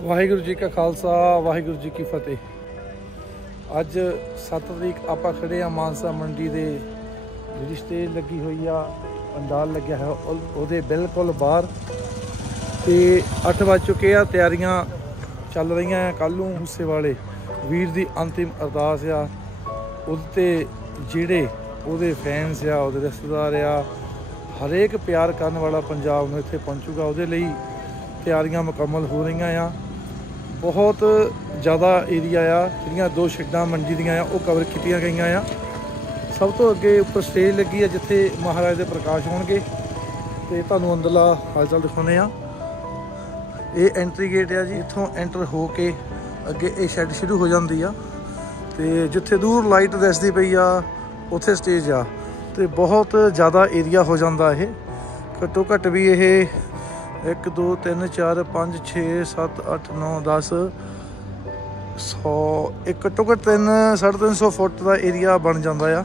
वाहिगुरू जी का खालसा वाहिगुरू जी की फतेह। अज 7 तरीक आप खड़े हाँ मानसा मंडी के जी स्टेज लगी हुई आ, पंडाल लग्या है वो बिल्कुल बाहर। तो 8 बज चुके आ, तैयारियां चल रही हैं। कल नूं मूसे वाले वीर की अंतिम अरदास आ, उहते जिहड़े उहदे फैनस आ, उहदे रिश्तेदार आ, हरेक प्यार करने वाला पंजाब में इत्थे पहुँचूगा। उहदे लई तैयारियां मुकम्मल हो रही आ। बहुत ज़्यादा एरिया आ, जिहड़ियां 2 शिड्डां मंडी दियां आ वो कवर कीतियां गईयां आ। सब तो अगे उपर स्टेज लगी है जिथे महाराज के प्रकाश होणगे। तो तुहानूं अंदरला हालचाल दिखाने आ। ये एंट्री गेट है जी, इत्थों एंटर हो के अगे ये शैड शुरू हो जाती आ। तो जिथे दूर लाइट दिसदी पई आ उत्थे स्टेज आ। तो बहुत ज़्यादा एरिया हो जाता है। घट्टो घट्ट भी ये 1 2 3 4 5 6 7 8 9 10 100 एक घट्टो घट्ट 300-350 फुट का एरिया बन जाता है।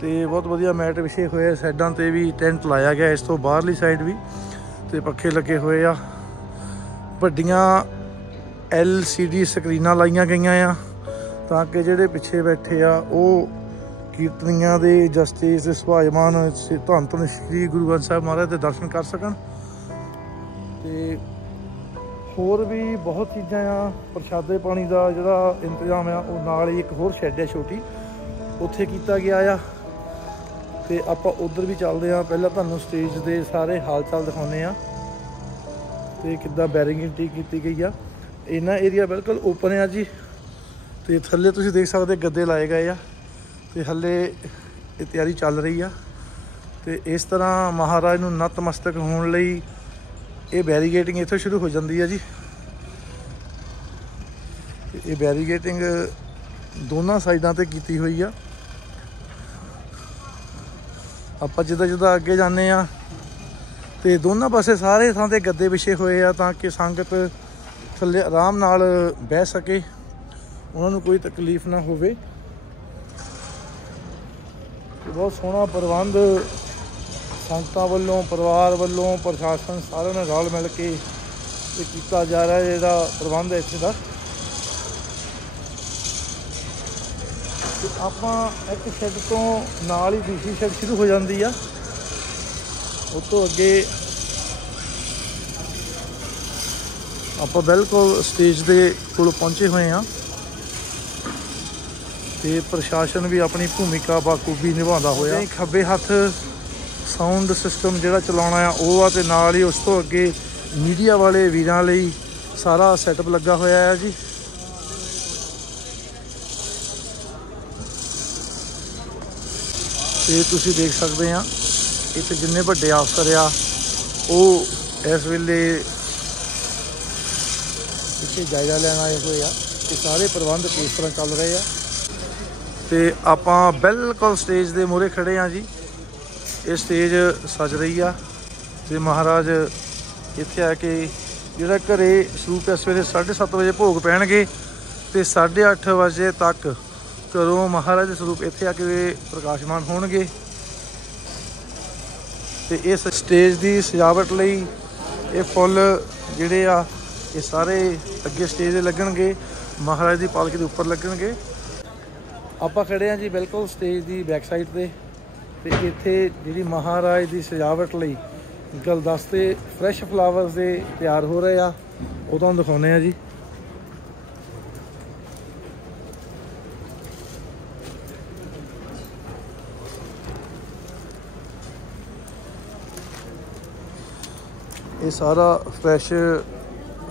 तो बहुत वधिया मैट विछे हुए, साइडों पर भी टेंट लाया गया, इस तो बाहरली साइड भी तो पखे लगे हुए आ। वड्डियां LCD स्क्रीनां लाइया गई ताकि जोड़े पिछे बैठे आ वो कीर्तनियां दे जस्टिस सुभाजमान धन धन श्री गुरु ग्रंथ साहिब महाराज के दर्शन कर सकन। तो होर भी बहुत चीज़ां आ, प्रशादे पानी का जोड़ा इंतजाम आ, वो नाल ही एक होर शैड है छोटी, उत्थे कीता गया आ। तो आपां उधर भी चलते हैं। पहला तुहानूं स्टेज के सारे हाल चाल दिखाने आ तो किद्दां बैरिंग की गई आ। इन्ना एरिया बिल्कुल ओपन है जी। तो थल्ले तुसीं देख सकते गद्दे लाए गए आ। तो हले तैयारी चल रही आ। तो इस तरह महाराज नूं नतमस्तक होने लई ये बैरीगेटिंग इत्थों शुरू हो जाती है जी। ये बैरीगेटिंग दोनों साइडों पर की हुई आ। आप जिदा जिदा अगे जाने तो दोनों पासे सारे थां ते गद्दे विछे हुए आ ताकि संगत थल्ले आराम नाल बह सके, उन्होंने कोई तकलीफ ना होवे। बहुत सोहना प्रबंध संगतां वल्लों, परिवार वल्लों, प्रशासन सारे ने रल मिल के किया जा रहा है। जिहड़ा प्रबंध है इत्थे दा आपां एक शैड तो नाल ही दूसरी शैड शुरू हो जाती आ। उस तो अगे आपां बिल्कुल स्टेज के कोल पहुँचे हुए हैं। तो प्रशासन भी अपनी भूमिका बाखूबी निभाता होया। खब्बे हथ साउंड सिस्टम जिहड़ा चलाउणा आ वो आ, ते नाल ही उस तो अगे मीडिया वाले वीरां लई सारा सैटअप लगा होया है जी। ये तुसीं देख सकते हैं इत्थे जिन्ने वड्डे अफसर आ वो इस वेले पिछे जायजा लैन आए हुए आ कि सारे प्रबंध किस तरह चल रहे आ। तो आपां बिल्कुल स्टेज के मूहरे खड़े हाँ जी। ये स्टेज सज रही आ। तो महाराज इत्थे आके जिहड़ा घरे सरूप इस वेले 7:30 बजे भोग पैणगे तो 8:30 बजे तक घरों महाराज स्वरूप इत्थे आके प्रकाशमान होणगे। तो इस स्टेज की सजावट लई ये फुल जिहड़े आ ये सारे अगे स्टेज लगणगे, महाराज की पालकी के उपर लगणगे। आपां खड़े हैं जी बिल्कुल स्टेज की बैक साइड पे। तो इत्थे जिहड़ी महाराज की सजावट लई गुलदस्ते फ्रैश फ्लावर्स के तैयार हो रहे आ, वो तुहानूं दिखाउने आ जी। ये सारा फ्रैश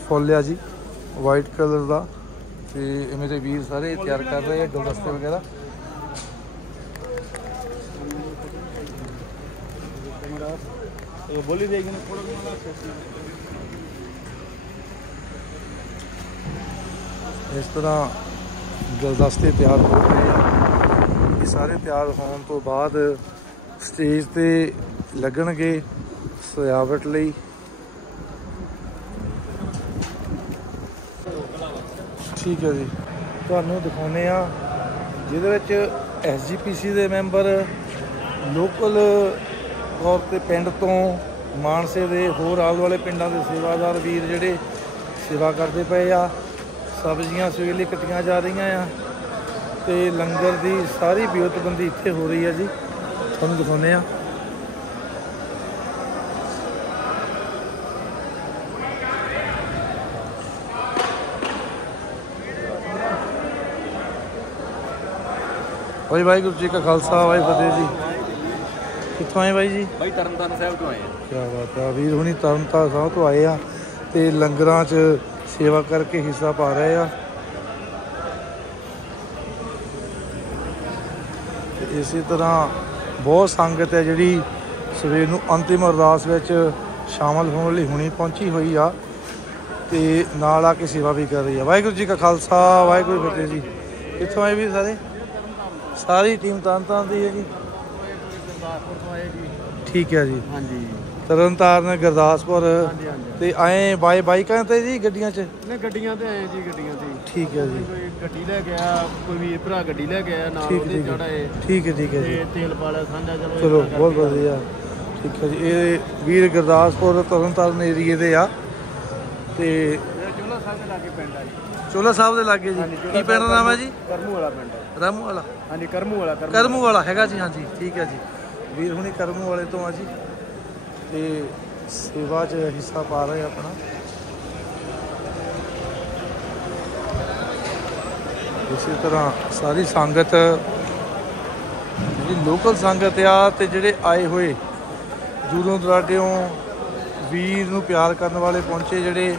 फुल आ जी वाइट कलर का। तो मेरे वीर सारे तैयार कर रहे हैं गुलदस्ते वगैरह। बोली देगी इस तरह गुलदस्ते तैयार हो रहे हैं। ये सारे तैयार होने तो बाद स्टेज पे लगणगे सजावट लई। ठीक है जी, तुहानूं दिखाउने आ जिहदे विच SGPC के मैंबर लोकल तौर पर पिंड तो मानसे दे होर आले दुआले पिंडां दे सेवादार वीर जिहड़े सेवा करते पे आ। सब्जियां सवेले कट्टियां जा रही आ ते लंगर की सारी बियोतबंदी इत्थे हो रही है जी। तुहानूं दिखाउने आ। भाई वाहिगुरू जी का खालसा वाहिगुरू फतेह जी। कित्थों आए भाई जी? भाई तरनताਰਨ साहब तो आए हैं। क्या बात है, वीर हुणी तरनताਰਨ साहब तो आए आ ते लंगरां च सेवा करके हिस्सा पा रहे आ। इसी तरह बहुत संगत है जिहड़ी सवेर नूं अंतिम अरदास विच शामिल होने लई हुणी पहुंची हुई आ ते नाल आ के सेवा भी कर रही है। वाहिगुरू जी का खालसा वाहिगुरू फतेह जी। कित्थों आए भी सारी टीम तरनताਰਨ दी है जी। ठीक है जी। हाँ जी। तरनताਰਨ गुरदासपुर ते आए बाई बाइकां ते जी गड्डियां च? नहीं गड्डियां ते आए जी, गड्डियां ते। ठीक है जी। कोई गड्डी लेके आया, कोई वीर भरा गड्डी लेके आया नाल ठीक ओहदे है चढ़ाए। ठीक है ठीक है जी। ते तेल पाला साਂਝਾ चलो बहुत वधिया। ठीक है जी। ये वीर गुरदासपुर तरनताਰਨ एरिए दे आ ते ਚੋਲਾ ਸਾਹਿਬ ਦੇ ਲਾਗੇ ਪਿੰਡ ਆ ਜੀ। चोला साहब ਦੇ ਲਾਗੇ ਜੀ। ਕੀ ਪਿੰਡ ਦਾ ਨਾਮ ਹੈ ਜੀ? ਕਰਮੂ ਵਾਲਾ ਪਿੰਡ ਹੈ। ਰਾਮੂ ਵਾਲਾ? ਹਾਂਜੀ ਕਰਮੂ ਵਾਲਾ। ਕਰਮੂ ਵਾਲਾ ਹੈਗਾ ਜੀ। ਹਾਂਜੀ ਠੀਕ ਹੈ ਜੀ। ਵੀਰ ਹੁਣੀ ਕਰਮੂ ਵਾਲੇ ਤੋਂ ਆ ਜੀ ਤੇ ਸੇਵਾ 'ਚ ਹਿੱਸਾ ਪਾ ਰਹੇ ਆਪਣਾ। ਇਸੇ ਤਰ੍ਹਾਂ ਸਾਰੀ ਸੰਗਤ ਜਿਹੜੀ ਲੋਕਲ ਸੰਗਤ ਆ ਤੇ ਜਿਹੜੇ ਆਏ ਹੋਏ ਦੂਰੋਂ ਦੁਰਾਡਿਓਂ ਵੀਰ ਨੂੰ ਪਿਆਰ ਕਰਨ ਵਾਲੇ ਪਹੁੰਚੇ ਜਿਹੜੇ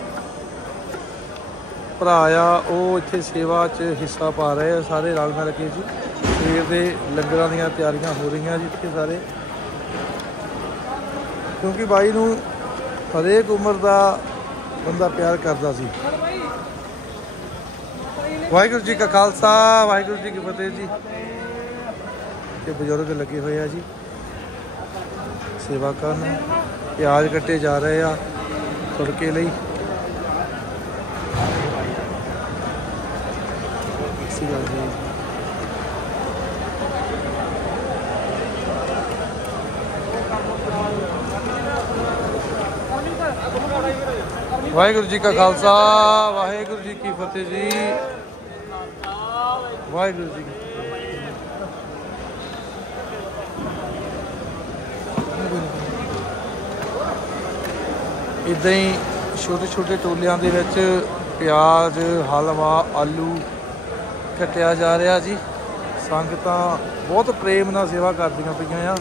ਭਰਾ ਆ ਉਹ ਇੱਥੇ ਸੇਵਾ 'ਚ ਹਿੱਸਾ ਪਾ ਰਹੇ ਆ ਸਾਰੇ ਰਲ ਮਿਲ ਕੇ ਜੀ। ਸਵੇਰ ਦੇ ਲੰਗਰਾਂ ਦੀਆਂ ਤਿਆਰੀਆਂ ਹੋ ਰਹੀਆਂ ਜੀ ਇੱਥੇ ਸਾਰੇ, ਕਿਉਂਕਿ ਬਾਈ ਨੂੰ ਹਰੇਕ ਉਮਰ ਦਾ ਬੰਦਾ ਪਿਆਰ ਕਰਦਾ ਸੀ। ਵਾਹਿਗੁਰੂ ਜੀ ਕਾ ਖਾਲਸਾ ਵਾਹਿਗੁਰੂ ਜੀ ਕੀ ਫਤਿਹ ਜੀ। ਤੇ ਬਜ਼ੁਰਗ ਲੱਗੇ ਹੋਏ ਆ ਜੀ ਸੇਵਾ ਕਰਨ। ਪਿਆਜ਼ ਕੱਟੇ ਜਾ ਰਹੇ ਆ ਤੜਕੇ ਲਈ। ਸਹੀ ਗੱਲ ਜੀ। ਵਾਹਿਗੁਰੂ ਜੀ ਕਾ ਖਾਲਸਾ ਵਾਹਿਗੁਰੂ ਜੀ ਕੀ ਫਤਿਹ ਜੀ। ਵਾਹਿਗੁਰੂ ਜੀ ਕੀ ਇੱਦਾਂ ਹੀ ਛੋਟੇ ਛੋਟੇ ਟੋਲਿਆਂ ਦੇ ਵਿੱਚ ਪਿਆਜ਼ ਹਲਵਾ ਆਲੂ ਕੱਟਿਆ ਜਾ ਰਿਹਾ ਜੀ। ਸੰਗਤਾਂ ਬਹੁਤ ਪ੍ਰੇਮ ਨਾਲ ਸੇਵਾ ਕਰਦੀਆਂ ਪਈਆਂ ਆ।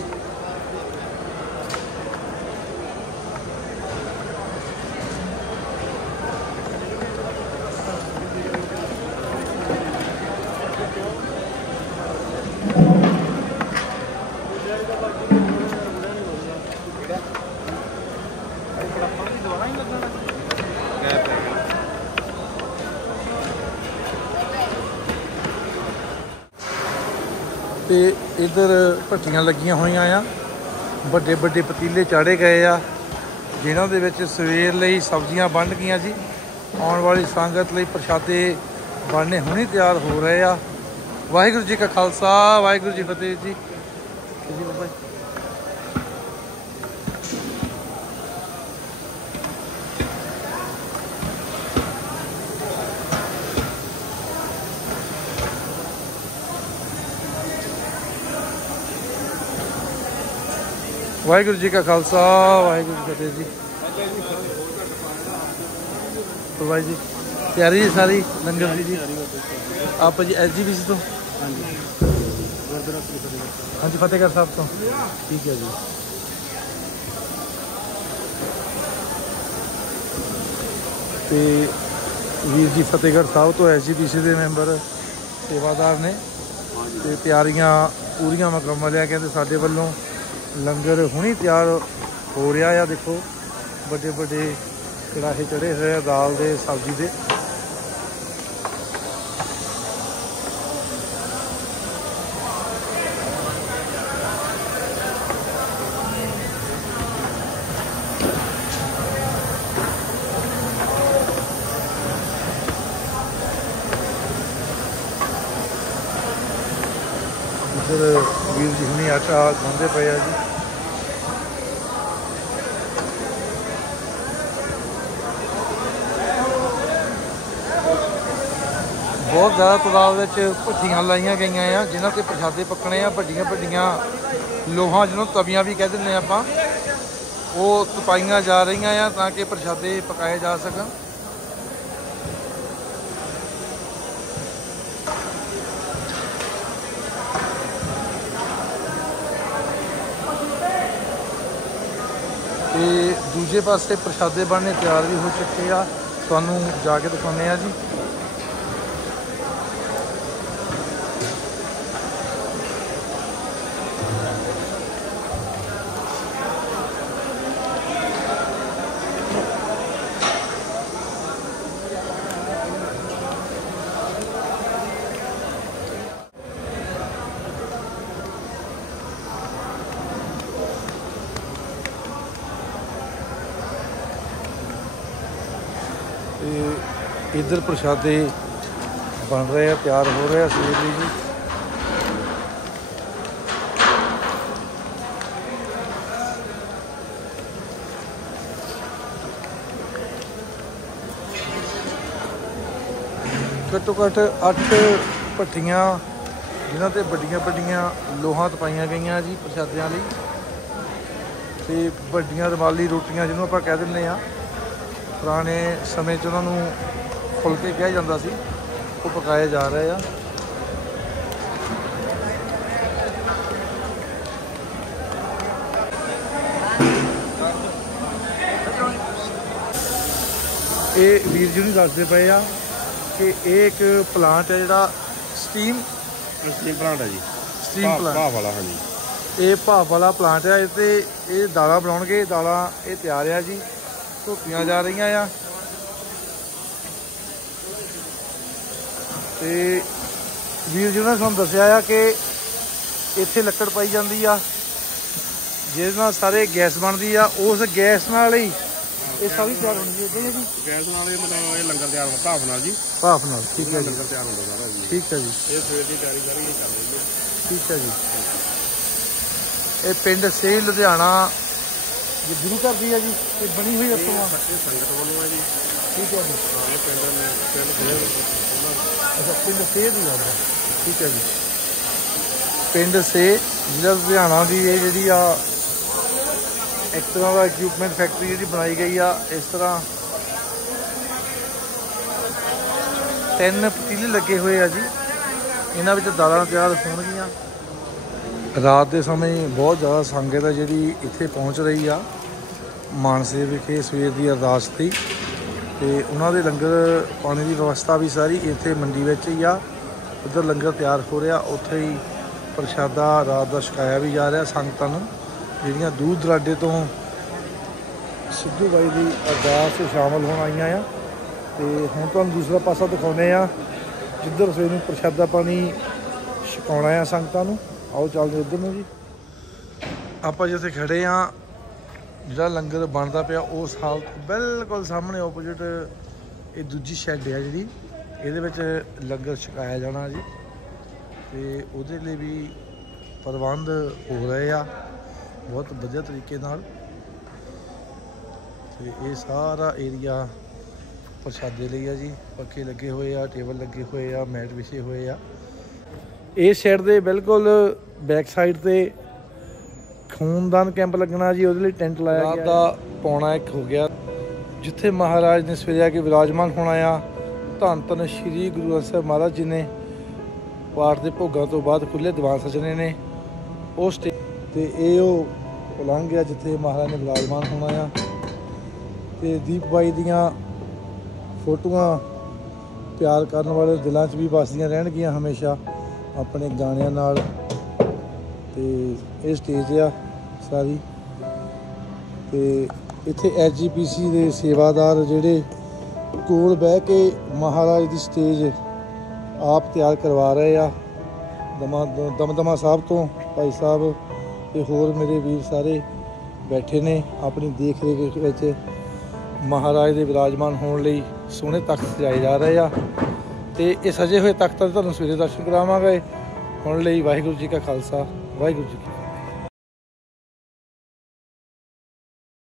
ਤੇ ਇੱਧਰ ਭੱਟੀਆਂ ਲੱਗੀਆਂ ਹੋਈਆਂ ਆ। ਵੱਡੇ ਵੱਡੇ ਪਤੀਲੇ ਚਾੜੇ ਗਏ ਆ ਜਿਨ੍ਹਾਂ ਦੇ ਵਿੱਚ ਸਵੇਰ ਲਈ ਸਬਜ਼ੀਆਂ ਬਣ ਗਈਆਂ ਜੀ। ਆਉਣ ਵਾਲੀ ਸੰਗਤ ਲਈ ਪ੍ਰਸ਼ਾਦੇ ਬਣਨੇ ਹੁਣੇ ਤਿਆਰ ਹੋ ਰਹੇ ਆ। ਵਾਹਿਗੁਰੂ ਜੀ ਕਾ ਖਾਲਸਾ ਵਾਹਿਗੁਰੂ ਜੀ ਫਤਿਹ ਜੀ। ਵਾਹਿਗੁਰੂ ਜੀ ਕਾ ਖਾਲਸਾ ਵਾਹਿਗੁਰੂ ਜੀ ਫਤਿਹ ਜੀ। ਭਾਈ ਜੀ ਤਿਆਰੀ ਜੀ ਸਾਰੀ ਲੰਗਰ ਦੀ ਜੀ? ਆਪ ਜੀ SGPC ਤੋਂ? ਹਾਂਜੀ ਗੁਰਦੁਆਰਾ ਫਤਿਹਗੜ੍ਹ। ਹਾਂਜੀ ਫਤਿਹਗੜ੍ਹ ਸਾਹਿਬ ਤੋਂ। ਠੀਕ ਹੈ ਜੀ। ਤੇ ਵੀਰ ਜੀ ਫਤਿਹਗੜ੍ਹ ਸਾਹਿਬ ਤੋਂ SGPC ਦੇ ਮੈਂਬਰ ਸੇਵਾਦਾਰ ਨੇ ਤੇ ਤਿਆਰੀਆਂ ਪੂਰੀਆਂ ਮੁਕੰਮਲ ਆ। ਕਹਿੰਦੇ ਸਾਡੇ ਵੱਲੋਂ ਲੰਗਰ ਹੁਣੀ ਤਿਆਰ ਹੋ ਰਿਹਾ ਆ। ਦੇਖੋ ਵੱਡੇ ਵੱਡੇ ਕੜਾਹੇ ਚੜੇ ਹੋਏ ਆ ਦਾਲ ਦੇ ਸਬਜ਼ੀ ਦੇ। ਇੱਧਰ ਵੀਰ ਜੀ ਹੁਣੀ ਆਟਾ ਗੁੰਨਦੇ ਪਏ ਆ ਜੀ। बहुत ज़्यादा तादाद में भट्ठियाँ लाइया गई हैं जिन्हों से प्रशादे पकने आ। ਵੱਡੀਆਂ ਵੱਡੀਆਂ लोहा जिन्हों तवियां भी कह दें आप वो तपाइया जा रही हैं ताकि प्रशादे पकाए जा सकन। दूजे पासे प्रशादे बनने तैयार भी हो चुके हैं, तुहानू जाके दिखाने जी। इधर प्रशादे बन रहे हैं, तैयार हो रहे हैं सवेर जी। घट्टो घट्ट 8 भट्ठियां जिन्हां ते बड़ियां बड़ियां लोहां तपाइया गई जी प्रशादियां लई, ते बड़ियां रवाली रोटियां जिन्हों आपां कह दिंदे आ। पुराने समय च उन्होंने फुलके कहा जाता सी, वो पकाए जा रहे हैं। ये वीर जी नहीं दसते पे आ कि एक प्लांट है जोड़ा स्टीम प्लांट है जी, स्टीम प्लांट भाप वाला। हाँ जी, ये भाप वाला प्लांट है। ये दालां बनाउणगे, दालां ये तैयार है जी, धोतियां जा रही हैं। तो वीर जी ने सानूं दस्सिया कि इत्थे लकड़ पाई जाती आ, जिस नाल सारे गैस बनती आ, उस गैस नाल ही ये सारी तैयार होनी चाहिए जी। गैस नाल मतलब ये लंगर तैयार होता भाप नाल जी, भाप नाल। ठीक है जी, लंगर तैयार होता सारा जी। ठीक है जी, ये सवेर की तैयारी सारी कर रही है। ठीक है जी। ये पिंड सेह लुधियाना गुरु घर दी है जी, ये बनी हुई है संगत वालों है जी। ठीक है जी, अच्छा पिंड सेह दी गल है। ठीक है जी, पिंड सेह जिला लुधियाना की ये जी एक तरह का इक्विपमेंट फैक्ट्री जी बनाई गई आ। इस तरह 3 पतीले लगे हुए हैं जी, इन्हां विच दालां तैयार होणगीਆਂ। रात के समय बहुत ज़्यादा संगत है जी इत्थे पहुँच रही आ मानसे विखे सवेर की अरदास थी, तो उन्होंने लंगर पानी की व्यवस्था भी सारी इत्थे मंडी में ही आ। उधर लंगर तैयार हो रहा, उत्थे ही प्रशादा रात का छकाया भी जा रहा संगतां नूं जिहड़ियां दूर दराडे तो सिद्धू बाई की अरदास शामिल होण आईयां आ। तो हुण तुहानूं दूसरा पासा दिखाउने आ जिधर सवेर नूं प्रशादा पानी छकाउणा आ संगतां नूं। आओ चलते उधर नूं जी। आपां जिथे खड़े हाँ, जिहड़ा लंगर बनता पिया उस हाल बिल्कुल सामने ओपोजिट ये दूजी शैड है जी, ये लंगर छकाया जाना जी। तो उहदे लई भी प्रबंध हो रहे आ बहुत वधिया तरीके नाल। तो ये सारा एरिया प्रसादे लई है जी, पक्खे लगे हुए आ, टेबल लगे हुए आ, मैट विछे हुए आ। इस साइड के बिल्कुल बैक साइड से खूनदान कैंप लगना जी, वो टेंट लाया रात का 1:15 हो गया, जिथे महाराज ने सवेरे आके विराजमान होना आ। धन धन श्री गुरु ग्रंथ साहिब महाराज जी ने पाठ के भोगों तो बाद खुले दीवान सजने ने उस तो ये पलंग आ जिथे महाराज ने विराजमान होना आ। तो दीप बाई दियाँ फोटोआं प्यार करने वाले दिलों च भी बसदियां रहणगियां हमेशा अपने गाणियां नाल। ते ये स्टेज आ सारी, तो इत्थे SGPC के सेवादार जिहड़े कोल बह के महाराज की स्टेज आप तैयार करवा रहे आ। दमदमा साहब तो भाई साहब ते होर मेरे वीर सारे बैठे ने अपनी देख रेख विच महाराज के विराजमान होने लई सोहणे तख्त सजाए जा रहे आ। तो ये सजे हुए तख्त तुहानूं सवेरे दर्शन करावांगे। हुण लई वाहिगुरू जी का खालसा वाहिगुरू जी की